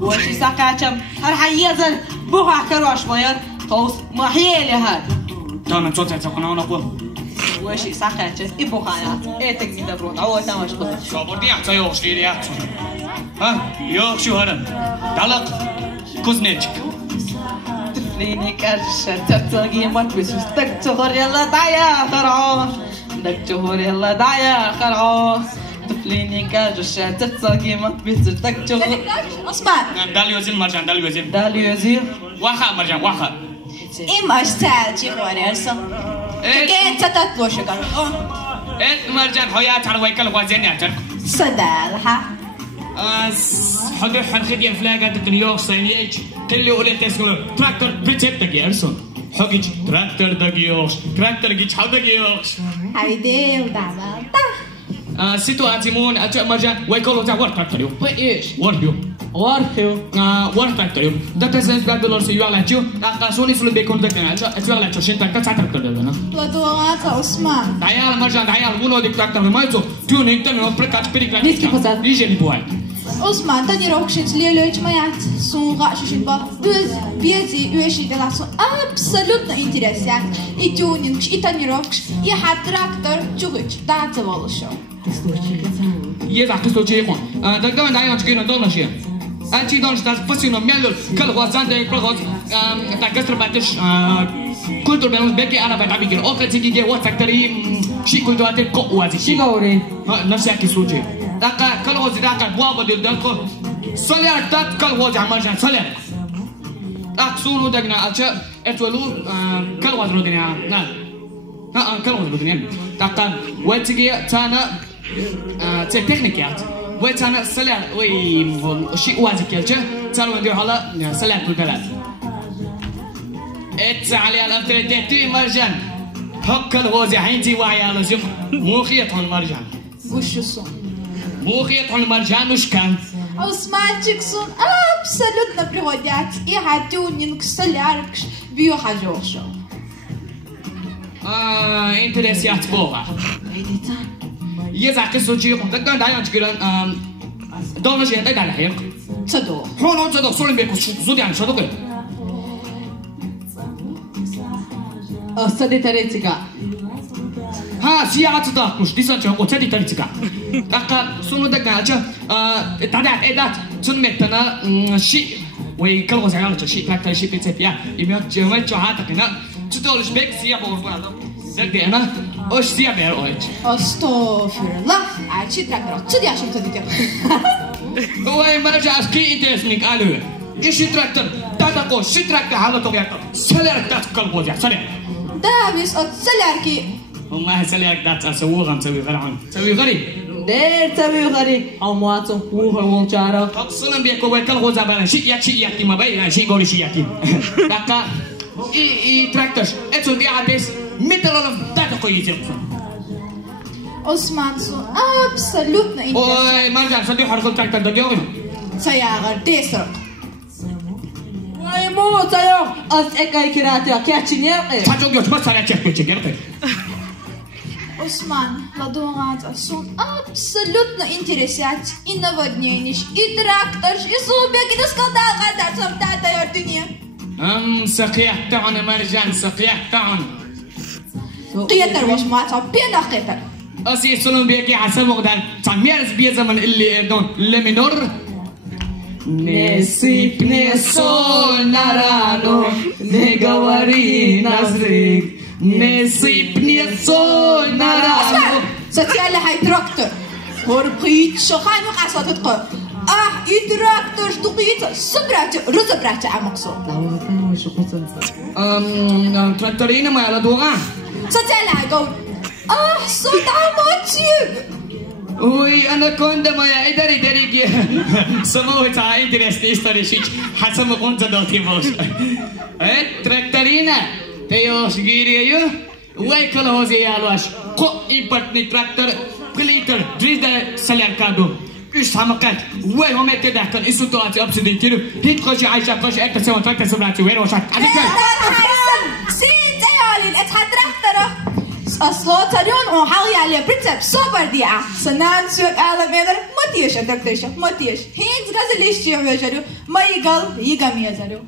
وشي ساقاتم هرحيزن بوها كروش مير قوس ما حيلي هاد تانا توتع تقنعون أقوى وشي ساقاتم إبوخانات إيه تقني دبرون عوة مش خذ شو بدي أحتى يوش لي يا ها يوش شو هذا دلق كوزنيتش تفليني كرشة تتلقي مطبس تكتهر يلا دعيا خرعوش تكتهر يلا دعيا خرعوش تفليني كرشة تتلقي مطبس تكتهر عثمان دالي وزين مرجان دالي وزين دالي وزير واخا مرجان واخا إما استاذ وريرسا كين تتطلو شكر إيه مرجان حياة على ويكل وزين يعترك صدالها حضر حنخدي الفلاجة تنيوك سينيج كل يقول تسمع تراكتور بتشت دقيقة حقيج تراكتور دقيقة تراكتور جيش حد دقيقة هيدي ودعنا سيتواتيمون أتى مرجان ويكل تاع ورك تراكتور يو إيش ورك وارثيو ورك تراكتور يو ده تسمع بدلور سيوار لاتيو أقاسوني فلو بيكون دقيقة أتوار لاتيو شين تراكتور تراكتور ده ودوات عثمان دعيال مرجان دعيال مونو ديك تراكتور ما يزو تيونينج تنو بركات بريك نيسكي فساد ريجي بواي عثمان تاني روكشت ليلوش مايات سون غاشش الباب بيزي ويشي دلاسو абсолютно интересят и тюнинг и тонировка и хаттрактор чугыч дата волшо يزع قصة شيء يقول دكتور دعيال تجينا دولنا شيء أنتي دولش تاس فسينو ميلول كل غازان ده كل غاز تكسر بعدش كل بينهم بيجي أنا بتعبي كده أوكي تيجي جي وات فاكتوري شيء كل دواتي كوازي شي قوري نفس ياكي سوتشي دكا كل غاز دكا بوا بدل دكا سلير دك كل غاز عمرجان سلير أقصونه دكنا أشياء أتولو كل غاز رودنيا نعم كل غاز رودنيا دكا وتيجي تانا تكنيكيات ويتانا سلير وي شيء وازي كيلجا تانو ندير هلا سلير كل بلد على الأبتريتي مرجان حق الغوزي حينتي وعيا لزم موخية المرجان وش الصون موخية المرجان وش كان عثمان جيكسون абсолютно приводят и хатюнинг соляркш био хажошо интересиات بوغا يزع قصة شيء يقوم تقدر دايما تقولون دولنا شيء تقدر الحين صدق هون صدق صورين بيكو زود يعني صدق أستاذ تريتيكا ها سيارة تدق مش ديسان شو أو تدي تريتيكا أكا سونو دقنا أجا تعداد إدات سنمتنا شيء ويكل غزة على شيء تراكتر شيء بيتسيا يبيع جمال جهاتك هنا تدولش بيك سيارة بورفانا دقي أنا أوش سيارة بيروج أستغفر الله عايشي تراكتر تدي عشان تدي هو مرجع أسكي إنترسنيك قالوا إيش تراكتر تاتاكو شي تراكتر حالته بيعطر سليرك تاتكل غوزة سلير دابيس أتسلاركي والله سليرك دات أسووغا مسوي غرعون مسوي غريب دير تبي غري أمواتهم وهو والجارة أقصنا بيكو ويكل غوزة بنا شيء ياتي ما بين شيء قولي شيء ياتي دكا إي تراكتر أتو دي عدس مثل تاتاكو يجيب عثمان سون абсолютно интересно أوه مرجع صديق حركة تراكتر دقيقة سيارة تسرق أي مو تيو أتأكل كراتي كاتشينيرقي تاجو جوش بس على تشكو تشكرتي عثمان ладугат сун абсолютно интересят и наводнениш и трактор и субек и скандал да сомтата ярдыне سقيح تعن مرجان سقيح تعن قيتر واش ما تعبين قيتر أسي سلون بيكي حسب مقدار تعميرس بيه زمن اللي دون لمينور نسيب نسول نرانو نغوري نزريك نسيب نسول نرانو ستيالي هاي تراكتور هرقيت شخان وقعصات تقر اي تراكتور شدقيت صبرات رزبرات عمقصو تراكتورين ما يلا دوغان ستيالي هاي قول صوت عموتي وي أنا كنت ما يقدر يدري سموه تعاين درست إستريشيج حسب ما كنت دوتي بوش تراكتورينا تيوش جيري يو ويكل هوزي يالواش قو إبتني تراكتور Preliter, driver Saliarcado. Usamakat, way home at the Dakan, Isuto obsidian, hit Koshi Aisha Koshi at the 7 Sabrati, where was I? سيد أيالي أتحدث أصوات تريون وحالي على بريتب سوبر دي سنان سوق على ميدر متيش أتكتش متيش هينز غزل إيش يعمل جرو ما يقال يقام يزرو